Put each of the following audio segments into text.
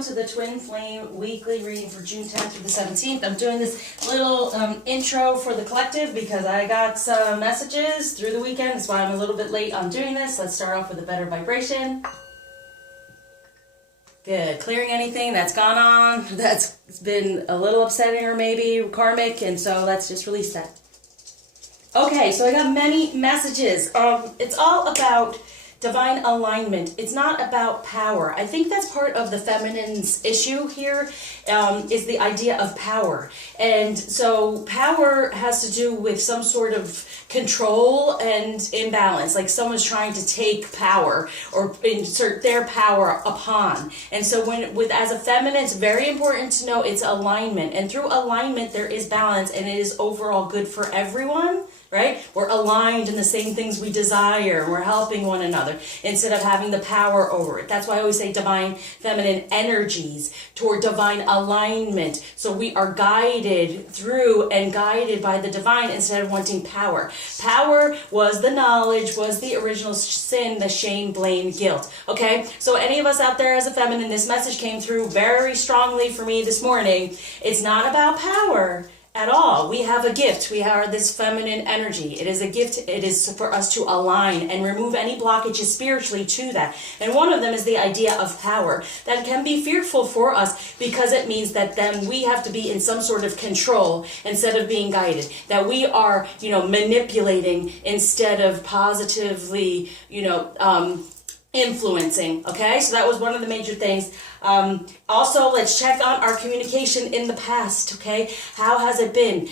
welcome to the Twin Flame weekly reading for June 10th through the 17th. I'm doing this little intro for the collective because I got some messages through the weekend. That's why I'm a little bit late on doing this. Let's start off with a better vibration. Good. Clearing anything that's gone on, that's been a little upsetting or maybe karmic, and so let's just release that. Okay, so I got many messages. It's all about divine alignment. It's not about power. I think that's part of the feminine's issue here, is the idea of power. And so power has to do with some sort of control and imbalance, like someone's trying to take power or insert their power upon. And so as a feminine, it's very important to know it's alignment. And through alignment, there is balance, and it is overall good for everyone. Right? We're aligned in the same things we desire. We're helping one another instead of having the power over it. That's why I always say divine feminine energies toward divine alignment. So we are guided through and guided by the divine instead of wanting power. Power was the knowledge, was the original sin, the shame, blame, guilt. Okay? So any of us out there as a feminine, this message came through very strongly for me this morning. It's not about power at all. We have a gift. We are this feminine energy. It is a gift. It is for us to align and remove any blockages spiritually to that. And one of them is the idea of power. That can be fearful for us because it means that then we have to be in some sort of control instead of being guided. That we are, manipulating instead of positively, influencing. Okay, so that was one of the major things. Also, let's check on our communication in the past. Okay, how has it been?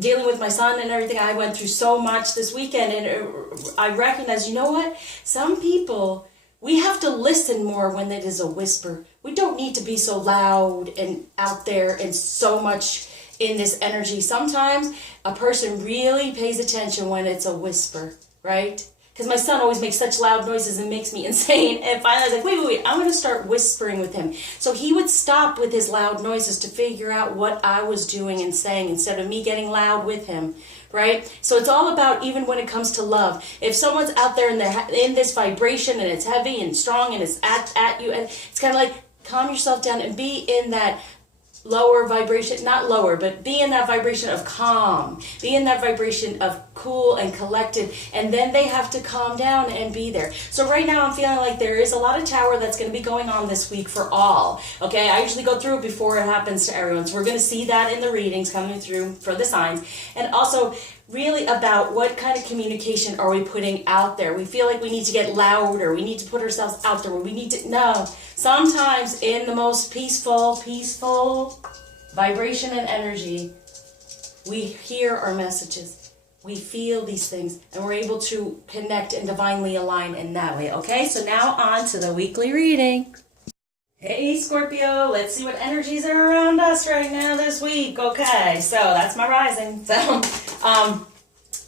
Dealing with my son and everything, I went through so much this weekend, and I recognize, you know what? Some people, we have to listen more when it is a whisper. We don't need to be so loud and out there and so much in this energy. Sometimes a person really pays attention when it's a whisper, right? Because my son always makes such loud noises and makes me insane. And finally I was like, wait, I'm going to start whispering with him. So he would stop with his loud noises to figure out what I was doing and saying instead of me getting loud with him, right? So it's all about, even when it comes to love. If someone's out there and they're in this vibration and it's heavy and strong and it's at you, and it's kind of like, calm yourself down and be in that lower vibration, not lower, but be in that vibration of calm, be in that vibration of cool and collected, and then they have to calm down and be there. So right now I'm feeling like there is a lot of tower that's going to be going on this week for all. Okay, I usually go through it before it happens to everyone, so we're going to see that in the readings coming through for the signs. And also really about what kind of communication are we putting out there. We feel like we need to get louder, we need to put ourselves out there, we need to, no. Sometimes in the most peaceful vibration and energy, we hear our messages, we feel these things, and we're able to connect and divinely align in that way. Okay, so now on to the weekly reading. Hey Scorpio, let's see what energies are around us right now this week. Okay, so that's my rising. So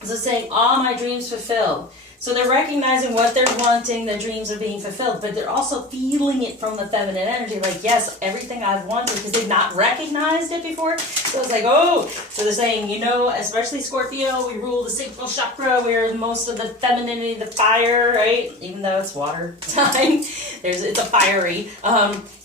saying all my dreams fulfilled. So they're recognizing what they're wanting, their dreams are being fulfilled, but they're also feeling it from the feminine energy, like, yes, everything I've wanted, because they've not recognized it before. So it's like, oh, so they're saying, especially Scorpio, we rule the sacral chakra, we're most of the femininity, the fire, right? Even though it's water time, it's a fiery.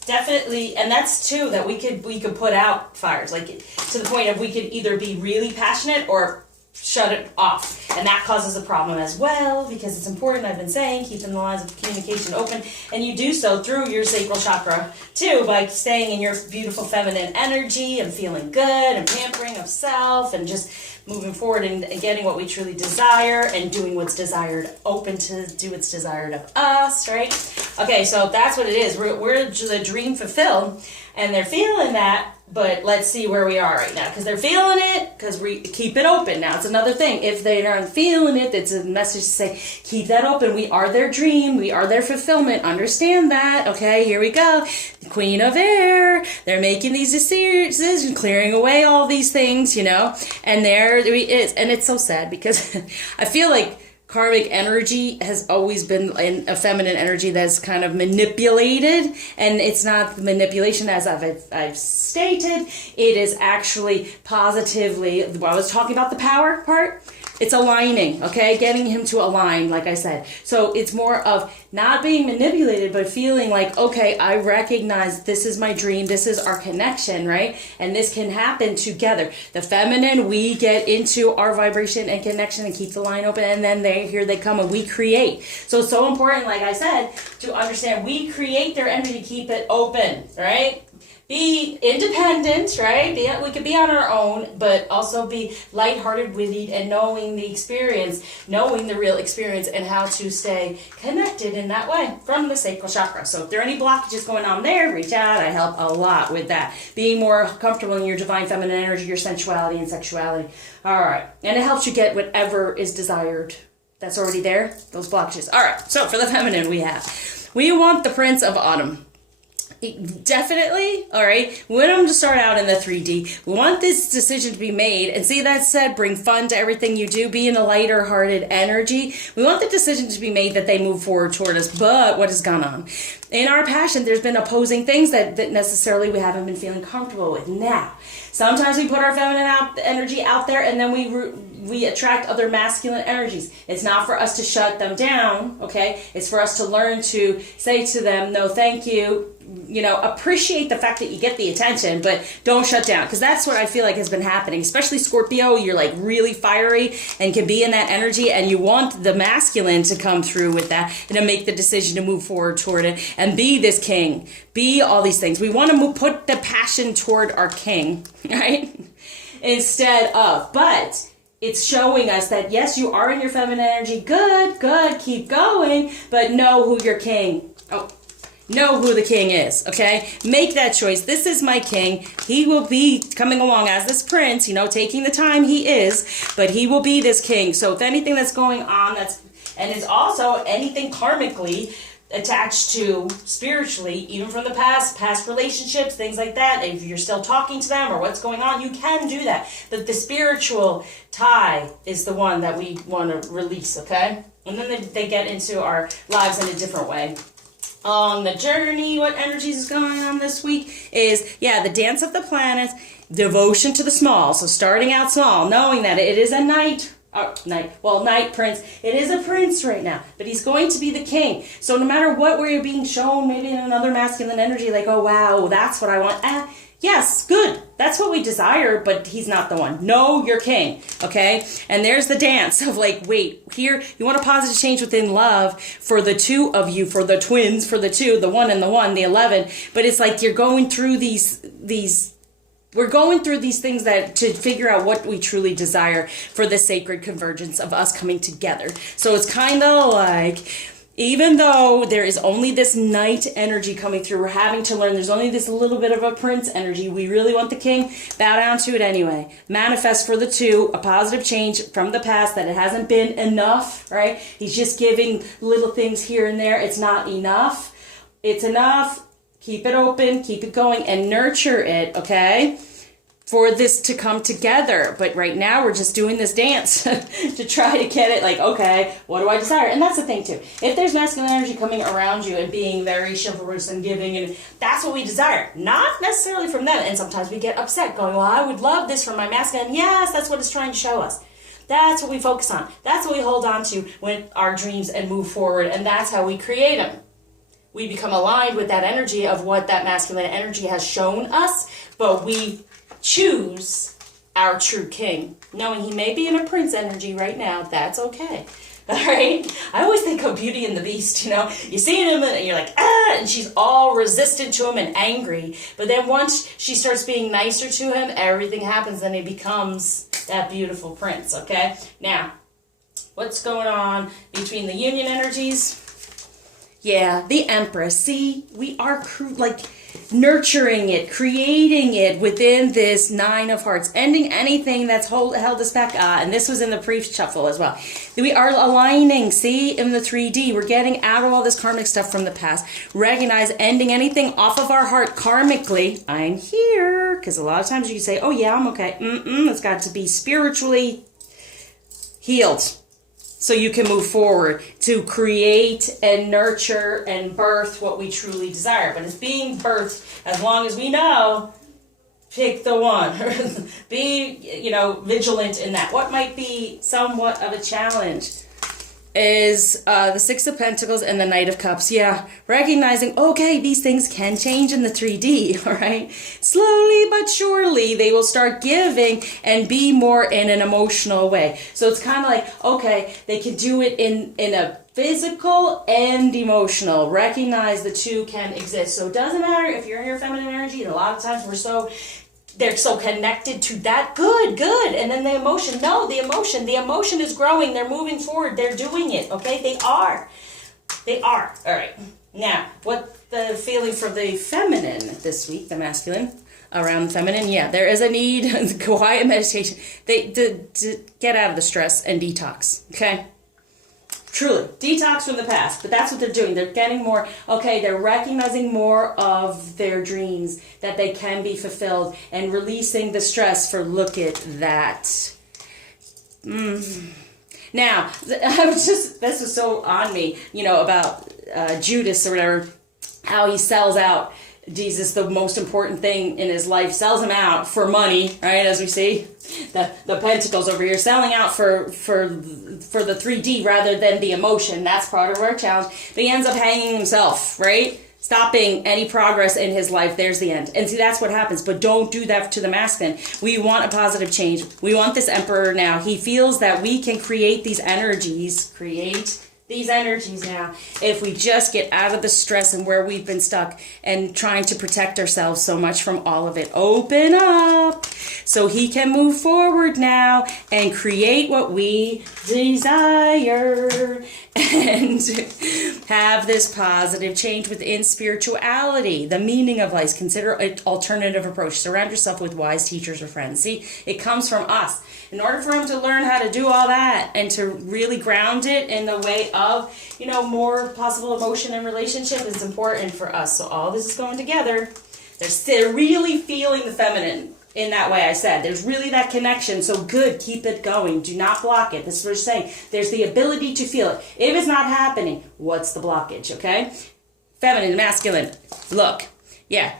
Definitely, and that's too, that we could put out fires, like to the point of we could either be really passionate or shut it off, and that causes a problem as well, because it's important, I've been saying, keeping the lines of communication open, and you do so through your sacral chakra too, by staying in your beautiful feminine energy and feeling good and pampering of self and just moving forward and getting what we truly desire and doing what's desired, open to do what's desired of us, right? Okay, so that's what it is. We're the dream fulfilled, and they're feeling that. But let's see where we are right now, because they're feeling it, because we keep it open. Now, it's another thing. If they aren't feeling it, it's a message to say, keep that open. We are their dream. We are their fulfillment. Understand that. Okay, here we go. The Queen of Air. They're making these decisions, clearing away all these things, and there it is. And it's so sad, because I feel like karmic energy has always been a feminine energy that's kind of manipulated, and it's not the manipulation as I've stated. It is actually positively, I was talking about the power part. It's aligning, okay? Getting him to align, like I said. So it's more of not being manipulated, but feeling like, okay, I recognize this is my dream. This is our connection, right? And this can happen together. The feminine, we get into our vibration and connection and keep the line open. And then here they come and we create. So it's so important, like I said, to understand we create their energy, keep it open, right? Be independent, right? We could be on our own, but also be lighthearted, witty, and knowing the experience, knowing the real experience, and how to stay connected in that way from the sacral chakra. So if there are any blockages going on there, reach out. I help a lot with that. Being more comfortable in your divine feminine energy, your sensuality and sexuality. All right. And it helps you get whatever is desired. That's already there, those blockages. All right. So for the feminine, we want the Prince of Autumn. Definitely, all right. We want them to start out in the 3D. We want this decision to be made. And see, that said, bring fun to everything you do. Be in a lighter hearted energy. We want the decision to be made that they move forward toward us. But what has gone on? In our passion, there's been opposing things that necessarily we haven't been feeling comfortable with. Now, sometimes we put our feminine energy out there and then we attract other masculine energies. It's not for us to shut them down, okay? It's for us to learn to say to them, no, thank you. You know, appreciate the fact that you get the attention, but don't shut down. Because that's what I feel like has been happening. Especially Scorpio, you're like really fiery and can be in that energy. And you want the masculine to come through with that and to make the decision to move forward toward it. And be this king. Be all these things. We want to put the passion toward our king, right? Instead of, but it's showing us that, yes, you are in your feminine energy. Good, keep going. But know who your king. Know who the king is, okay? Make that choice. This is my king. He will be coming along as this prince, you know, taking the time he is, but he will be this king. So if anything that's going on and is also anything karmically attached to spiritually, even from the past relationships, things like that, if you're still talking to them or what's going on, you can do that. But the spiritual tie is the one that we want to release, okay? And then they get into our lives in a different way. On the journey, what energies is going on this week is, the dance of the planets, devotion to the small. So starting out small, knowing that it is a night prince. It is a prince right now, but he's going to be the king. So no matter what we're being shown, maybe in another masculine energy, like, oh, wow, that's what I want. Yes, good. That's what we desire, but he's not the one. No, you're king, okay? And there's the dance of like, wait, here, you want a positive change within love for the two of you, for the twins, for the two, the 1 and the 1, the 11. But it's like you're going through we're going through these things that to figure out what we truly desire for the sacred convergence of us coming together. So it's kind of like, even though there is only this night energy coming through, we're having to learn there's only this little bit of a prince energy. We really want the king. Bow down to it anyway. Manifest for the 2 a positive change from the past, that it hasn't been enough, right? He's just giving little things here and there. It's not enough. It's enough. Keep it open. Keep it going and nurture it, okay? For this to come together. But right now we're just doing this dance to try to get it like, okay, what do I desire? And that's the thing too. If there's masculine energy coming around you and being very chivalrous and giving, and that's what we desire, not necessarily from them. And sometimes we get upset going, well, I would love this from my masculine. Yes, that's what it's trying to show us. That's what we focus on. That's what we hold on to when our dreams and move forward. And that's how we create them. We become aligned with that energy of what that masculine energy has shown us, but we choose our true king, knowing he may be in a prince energy right now. That's okay. All right? I always think of Beauty and the Beast, you know? You see him and you're like, and she's all resistant to him and angry. But then once she starts being nicer to him, everything happens and he becomes that beautiful prince, okay? Now, what's going on between the union energies? Yeah, the Empress. See, we are nurturing it, creating it within this 9 of Hearts, ending anything that's held us back. And this was in the pre-shuffle as well. We are aligning, see, in the 3D. We're getting out of all this karmic stuff from the past. Recognize ending anything off of our heart karmically. I'm here. Because a lot of times you can say, oh yeah, I'm okay. It's got to be spiritually healed. So you can move forward to create and nurture and birth what we truly desire. But it's being birthed as long as we know pick the one. Be, vigilant in that. What might be somewhat of a challenge is the Six of Pentacles and the Knight of Cups. Yeah, recognizing, okay, these things can change in the 3D, all right? Slowly but surely, they will start giving and be more in an emotional way. So it's kind of like, okay, they can do it in a physical and emotional. Recognize the two can exist. So it doesn't matter if you're in your feminine energy, and a lot of times they're so connected to that. Good. And then the emotion. No, the emotion is growing. They're moving forward. They're doing it. Okay, they are. All right. Now, what the feeling for the feminine this week, the masculine around the feminine? Yeah, there is a need, quiet meditation. To get out of the stress and detox. Okay. Truly, detox from the past, but that's what they're doing. They're getting more, they're recognizing more of their dreams, that they can be fulfilled, and releasing the stress for look at that. Now, this was so on me, about Judas or whatever, how he sells out Jesus, the most important thing in his life, sells him out for money, right? As we see, the pentacles over here, selling out for the 3D rather than the emotion. That's part of our challenge. But he ends up hanging himself, right? Stopping any progress in his life. There's the end. And see, that's what happens. But don't do that to the masculine. We want a positive change. We want this emperor now. He feels that we can create these energies, now, if we just get out of the stress and where we've been stuck and trying to protect ourselves so much from all of it. Open up so he can move forward now and create what we desire and have this positive change within spirituality, the meaning of life. Consider an alternative approach. Surround yourself with wise teachers or friends. See, it comes from us. In order for him to learn how to do all that and to really ground it in the way of, more possible emotion and relationship is important for us. So all this is going together. They're really feeling the feminine in that way I said. There's really that connection. So good, keep it going. Do not block it. This is what we're saying. There's the ability to feel it. If it's not happening, what's the blockage, okay? Feminine, masculine. Look, yeah.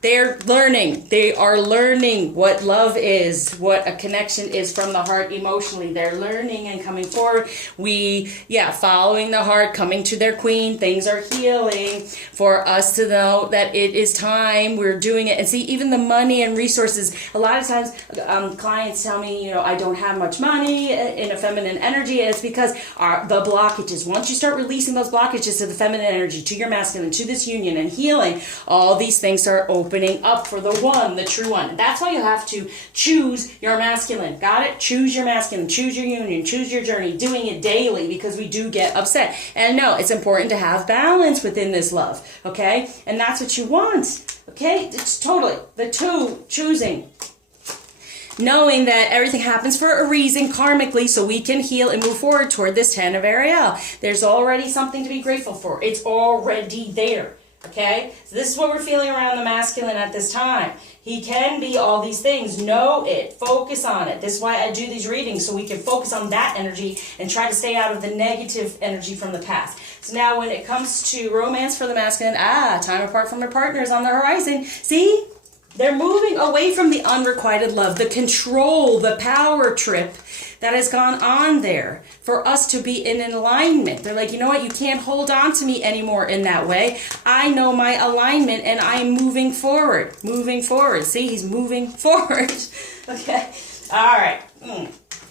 They're learning. They are learning what love is, what a connection is from the heart emotionally. They're learning and coming forward. Following the heart, coming to their queen. Things are healing for us to know that it is time. We're doing it. And see, even the money and resources, a lot of times clients tell me, I don't have much money in a feminine energy. And it's because the blockages, once you start releasing those blockages to the feminine energy, to your masculine, to this union and healing, all these things start opening up for the one, the true one. That's why you have to choose your masculine. Got it? Choose your masculine, choose your union, choose your journey, doing it daily, because we do get upset. And no, it's important to have balance within this love, okay? And that's what you want, okay? It's totally the two choosing. Knowing that everything happens for a reason karmically, so we can heal and move forward toward this 10 of Ariel. There's already something to be grateful for. It's already there. Okay, so this is what we're feeling around the masculine at this time. He can be all these things. Know it. Focus on it. This is why I do these readings, so we can focus on that energy and try to stay out of the negative energy from the past. So now when it comes to romance for the masculine, time apart from their partners on the horizon. See? They're moving away from the unrequited love, the control, the power trip that has gone on there for us to be in an alignment. They're like, you know what? You can't hold on to me anymore in that way. I know my alignment and I'm moving forward. Moving forward. See, he's moving forward. Okay. All right.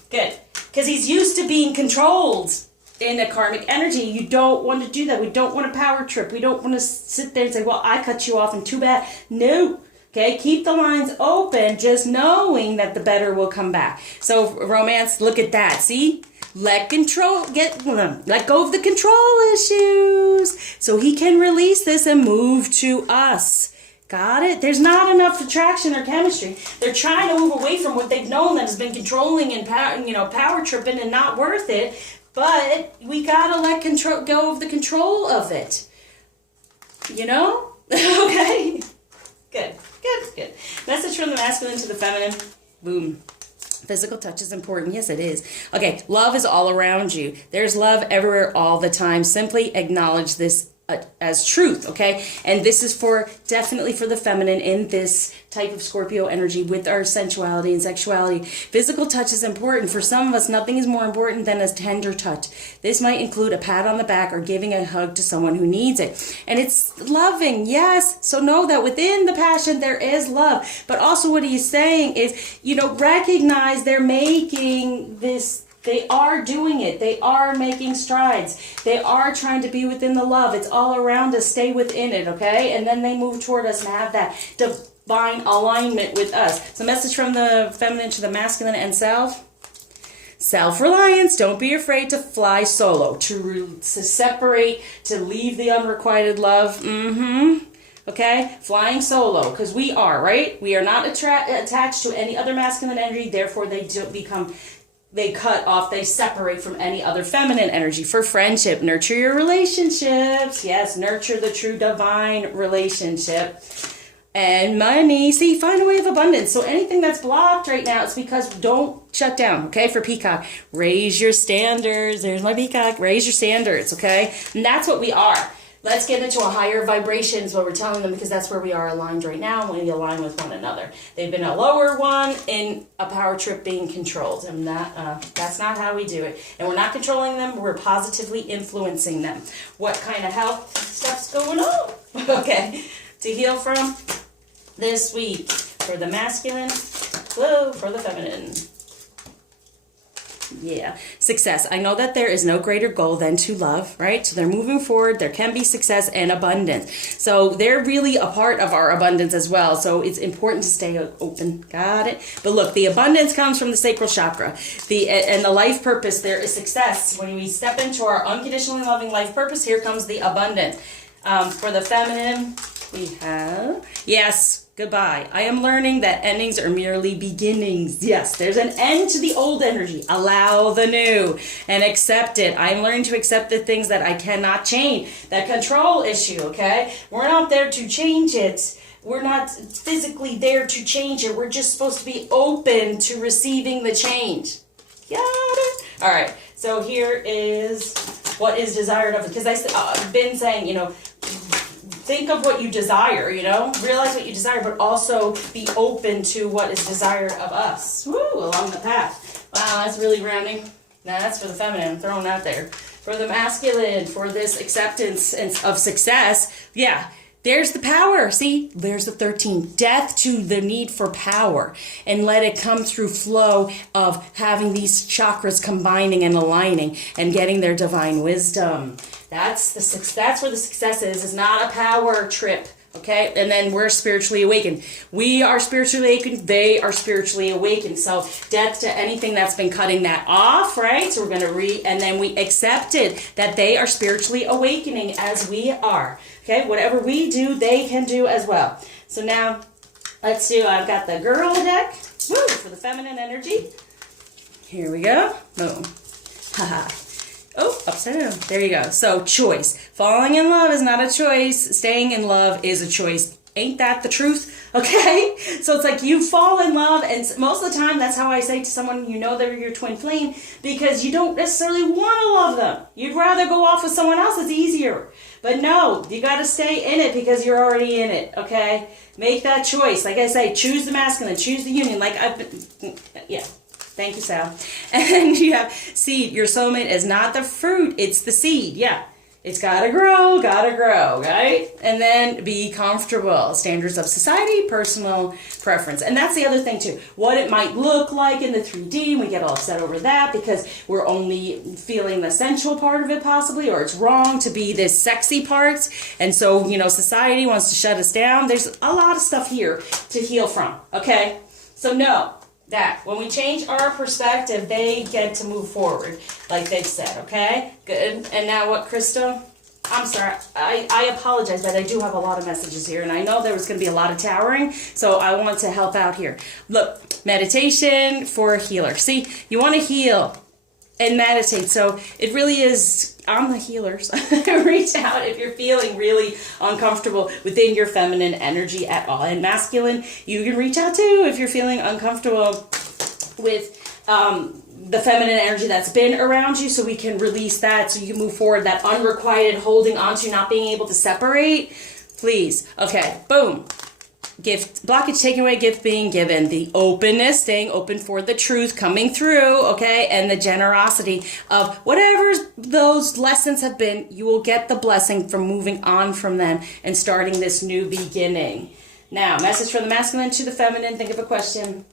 Good. Because he's used to being controlled in a karmic energy. You don't want to do that. We don't want a power trip. We don't want to sit there and say, well, I cut you off and too bad. No. Okay, keep the lines open, just knowing that the better will come back. So romance, look at that. See? Let go of the control issues so he can release this and move to us. Got it? There's not enough attraction or chemistry. They're trying to move away from what they've known that has been controlling and power tripping and not worth it. But we gotta let go of the control of it. Okay. Good. Message from the masculine to the feminine. Boom. Physical touch is important. Yes, it is. Okay, love is all around you. There's love everywhere all the time. Simply acknowledge this as truth, okay? And this is for definitely for the feminine in this type of Scorpio energy with our sensuality and sexuality. Physical touch is important. For some of us, nothing is more important than a tender touch. This might include a pat on the back or giving a hug to someone who needs it. And it's loving, yes. So know that within the passion, there is love. But also what he's saying is, you know, recognize they're making this. They are doing it. They are making strides. They are trying to be within the love. It's all around us. Stay within it, okay? And then they move toward us and have that divine alignment with us. So message from the feminine to the masculine and self. Self-reliance. Don't be afraid to fly solo. To separate. To leave the unrequited love. Okay? Flying solo. Because we are, right? We are not attached to any other masculine energy. Therefore, they don't become... They cut off, they separate from any other feminine energy. For friendship, nurture your relationships. Yes, nurture the true divine relationship. And money, see, find a way of abundance. So anything that's blocked right now, it's because don't shut down, okay? For peacock, raise your standards. There's my peacock. Raise your standards, okay? And that's what we are. Let's get into a higher vibration is what we're telling them, because that's where we are aligned right now when we align with one another. They've been a lower one in a power trip being controlled, and that's not how we do it. And we're not controlling them, we're positively influencing them. What kind of health stuff's going on? Okay, to heal from this week for the masculine, whoa, for the feminine. Yeah, success. I know that there is no greater goal than to love, right? So they're moving forward. There can be success and abundance. So they're really a part of our abundance as well. So it's important to stay open. Got it? But look, the abundance comes from the sacral chakra. And the life purpose, there is success. When we step into our unconditionally loving life purpose, here comes the abundance. For the feminine, we have, yes, goodbye. I am learning that endings are merely beginnings. Yes, there's an end to the old energy. Allow the new and accept it. I'm learning to accept the things that I cannot change. That control issue, okay? We're not there to change it. We're not physically there to change it. We're just supposed to be open to receiving the change. Got it? All right. So here is what is desired of it. Because I've been saying, you know, think of what you desire, you know, realize what you desire, but also be open to what is desired of us. Woo, along the path. Wow, that's really rounding. Now that's for the feminine, I'm throwing that there. For the masculine, for this acceptance of success, yeah, there's the power. See, there's the 13. Death to the need for power, and let it come through flow of having these chakras combining and aligning and getting their divine wisdom. That's where the success is. It's not a power trip, okay? And then we're spiritually awakened. We are spiritually awakened. They are spiritually awakened. So death to anything that's been cutting that off, right? So we're going to and then we accepted that they are spiritually awakening as we are, okay? Whatever we do, they can do as well. So now let's do, I've got the girl deck, woo, for the feminine energy. Here we go. Boom. Haha. Oh, upside down. There you go. So, choice. Falling in love is not a choice. Staying in love is a choice. Ain't that the truth? Okay? So, it's like you fall in love, and most of the time, that's how I say to someone, you know they're your twin flame, because you don't necessarily want to love them. You'd rather go off with someone else. It's easier. But no, you got to stay in it because you're already in it, okay? Make that choice. Like I say, choose the masculine, choose the union. Like I've been, yeah. Thank you, Sal. And you have seed. Your soulmate is not the fruit, it's the seed. Yeah. It's gotta grow, right? And then be comfortable. Standards of society, personal preference. And that's the other thing too. What it might look like in the 3D, we get all upset over that because we're only feeling the sensual part of it possibly, or it's wrong to be this sexy parts. And so, you know, society wants to shut us down. There's a lot of stuff here to heal from, okay? So no. That when we change our perspective, they get to move forward, like they said, okay? Good. And now what, Crystal? I'm sorry, I apologize, but I do have a lot of messages here, and I know there was going to be a lot of towering, so I want to help out here. Look, meditation for a healer. See, you want to heal and meditate, so it really is, I'm the healers. Reach out if you're feeling really uncomfortable within your feminine energy at all. And masculine, you can reach out too if you're feeling uncomfortable with the feminine energy that's been around you so we can release that so you can move forward, that unrequited holding onto, not being able to separate. Please. Okay, boom. Gift, blockage taken away, gift being given. The openness, staying open for the truth coming through, okay? And the generosity of whatever those lessons have been, you will get the blessing from moving on from them and starting this new beginning. Now, message from the masculine to the feminine. Think of a question.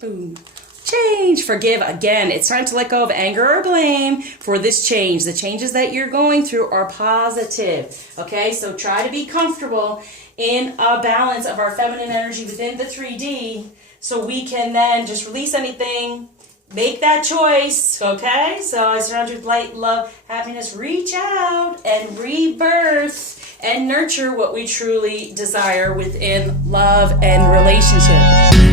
Boom. Change, forgive. Again, it's time to let go of anger or blame for this change. The changes that you're going through are positive. Okay, so try to be comfortable in a balance of our feminine energy within the 3D so we can then just release anything, make that choice. Okay, so I surround you with light, love, happiness. Reach out and rebirth and nurture what we truly desire within love and relationship.